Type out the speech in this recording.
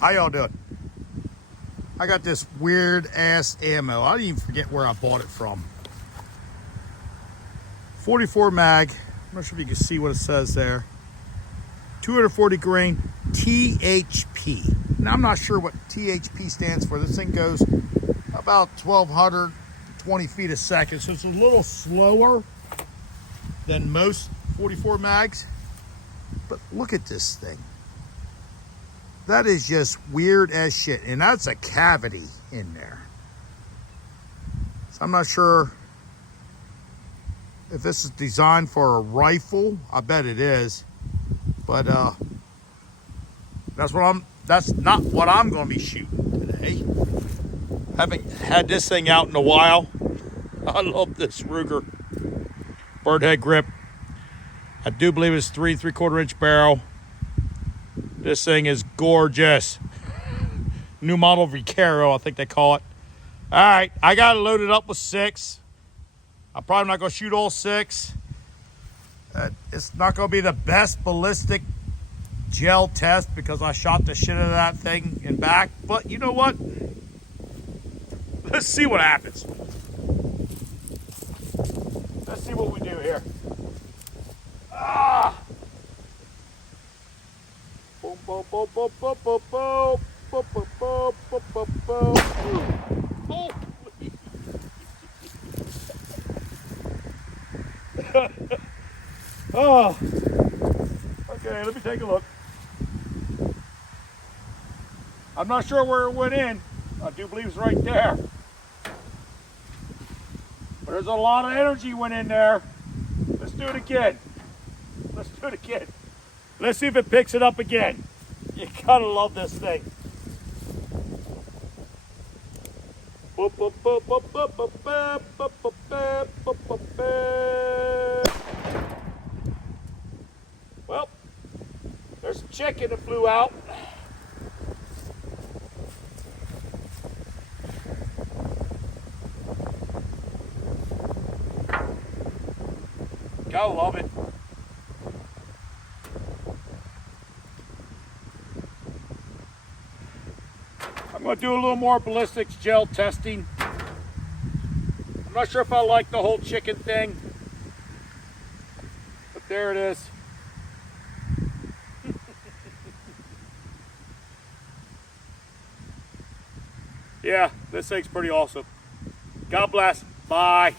How y'all doing? I got this weird ass ammo. I didn't even forget where I bought it from. 44 mag. I'm not sure if you can see what it says there. 240 grain THP. Now I'm not sure what THP stands for. This thing goes about 1,220 feet a second, so it's a little slower than most 44 mags. But look at this thing. That is just weird as shit. And that's a cavity in there. So I'm not sure if this is designed for a rifle. I bet it is. But that's not what I'm gonna be shooting today. Haven't had this thing out in a while. I love this Ruger bird head grip. I do believe it's 3 3/4 inch barrel. This thing is gorgeous. New model Vaquero, I think they call it. All right, I got it loaded up with 6. I'm probably not gonna shoot all 6. It's not gonna be the best ballistic gel test because I shot the shit out of that thing in back. But you know what? Let's see what happens. Let's see what we do here. Ah! Boom, boom, boom, boom, boom, boom, boom, boom, boom, boom, boom, boom, boom. Holy! Oh. Okay, let me take a look. I'm not sure where it went in. I do believe it's right there. But there's a lot of energy went in there. Let's do it again. Let's do it again. Let's see if it picks it up again. You gotta love this thing. Well, there's a chicken that flew out. Gotta love it. I'm going to do a little more ballistics gel testing. I'm not sure if I like the whole chicken thing, but there it is. Yeah, this thing's pretty awesome. God bless. Bye.